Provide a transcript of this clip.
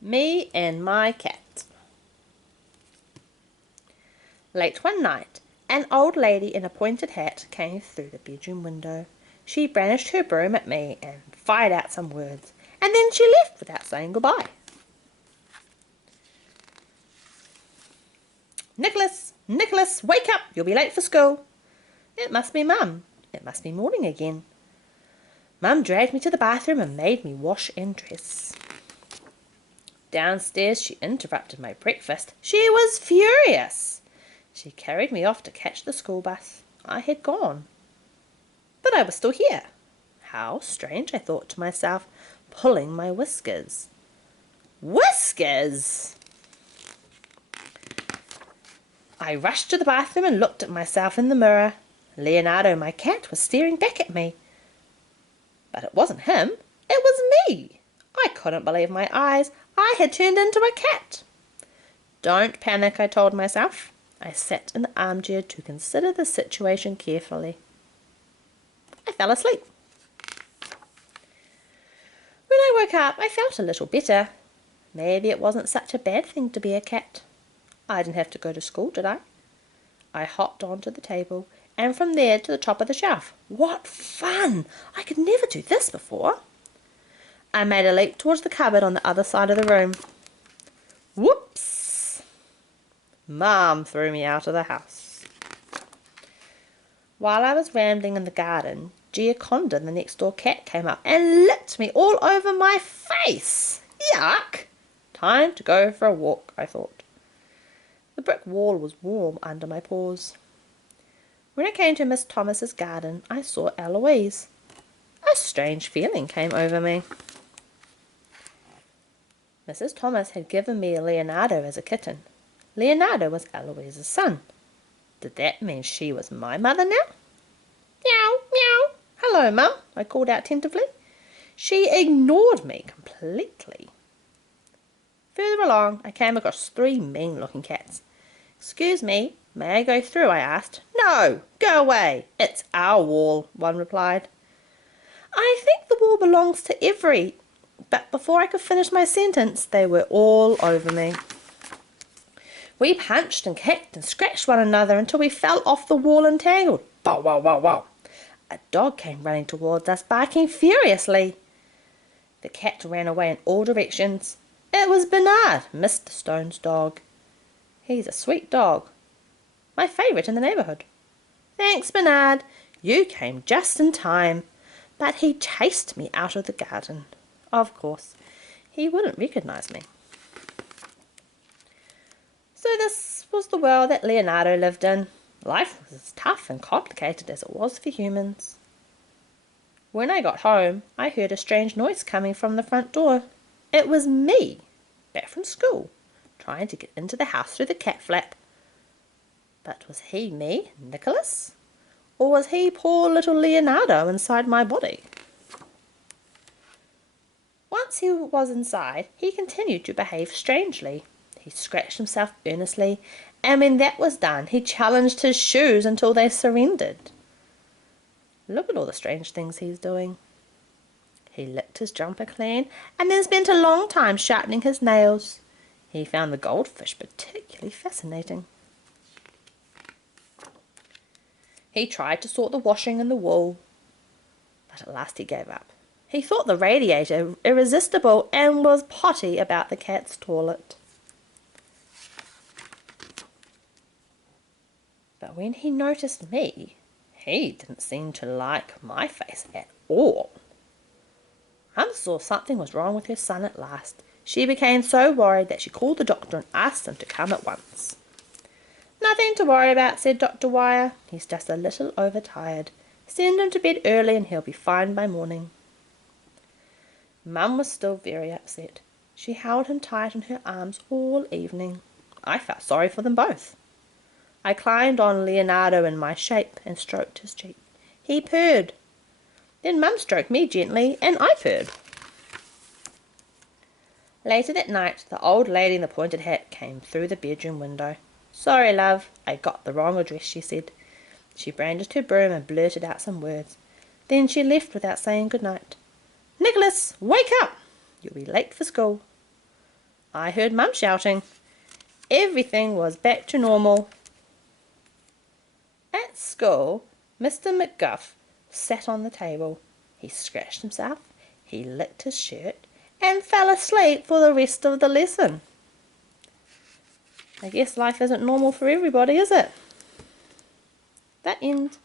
Me and my cat. Late one night, an old lady in a pointed hat came through the bedroom window. She brandished her broom at me and fired out some words, and then she left without saying goodbye. Nicholas, Nicholas, wake up! You'll be late for school. It must be Mum. It must be morning again. Mum dragged me to the bathroom and made me wash and dress. Downstairs she interrupted my breakfast. She was furious. She carried me off to catch the school bus. I had gone. But I was still here. How strange, I thought to myself, pulling my whiskers. Whiskers! I rushed to the bathroom and looked at myself in the mirror. Leonardo, my cat, was staring back at me. But it wasn't him. It was me. I couldn't believe my eyes. I had turned into a cat. Don't panic, I told myself. I sat in the armchair to consider the situation carefully. I fell asleep. When I woke up, I felt a little better. Maybe it wasn't such a bad thing to be a cat. I didn't have to go to school, did I? I hopped onto the table and from there to the top of the shelf. What fun! I could never do this before. I made a leap towards the cupboard on the other side of the room. Whoops! Mum threw me out of the house. While I was rambling in the garden, Gioconda, the next door cat, came up and licked me all over my face. Yuck! Time to go for a walk, I thought. The brick wall was warm under my paws. When I came to Miss Thomas's garden, I saw Eloise. A strange feeling came over me. Mrs. Thomas had given me Leonardo as a kitten. Leonardo was Eloise's son. Did that mean she was my mother now? Meow, meow. Hello, Mum, I called out tentatively. She ignored me completely. Further along, I came across 3 mean-looking cats. Excuse me, may I go through? I asked. No, go away. It's our wall, one replied. I think the wall belongs to every... But before I could finish my sentence, they were all over me. We punched and kicked and scratched one another until we fell off the wall and tangled. Bow, wow, wow, wow. A dog came running towards us, barking furiously. The cat ran away in all directions. It was Bernard, Mr. Stone's dog. He's a sweet dog. My favourite in the neighbourhood. Thanks, Bernard. You came just in time. But he chased me out of the garden. Of course, he wouldn't recognise me. So this was the world that Leonardo lived in. Life was as tough and complicated as it was for humans. When I got home, I heard a strange noise coming from the front door. It was me, back from school, trying to get into the house through the cat flap. But was he me, Nicholas? Or was he poor little Leonardo inside my body? Once he was inside, he continued to behave strangely. He scratched himself earnestly, and when that was done, he challenged his shoes until they surrendered. Look at all the strange things he's doing. He licked his jumper clean, and then spent a long time sharpening his nails. He found the goldfish particularly fascinating. He tried to sort the washing and the wool, but at last he gave up. He thought the radiator irresistible and was potty about the cat's toilet. But when he noticed me, he didn't seem to like my face at all. Mum saw something was wrong with her son at last. She became so worried that she called the doctor and asked him to come at once. Nothing to worry about, said Dr. Wire. He's just a little overtired. Send him to bed early and he'll be fine by morning. Mum was still very upset. She held him tight in her arms all evening. I felt sorry for them both. I climbed on Leonardo in my shape and stroked his cheek. He purred. Then Mum stroked me gently and I purred. Later that night, the old lady in the pointed hat came through the bedroom window. Sorry, love, I got the wrong address, she said. She brandished her broom and blurted out some words. Then she left without saying good night. Nicholas, wake up! You'll be late for school. I heard Mum shouting. Everything was back to normal. At school, Mr. McGuff sat on the table. He scratched himself, he licked his shirt, and fell asleep for the rest of the lesson. I guess life isn't normal for everybody, is it? That ends.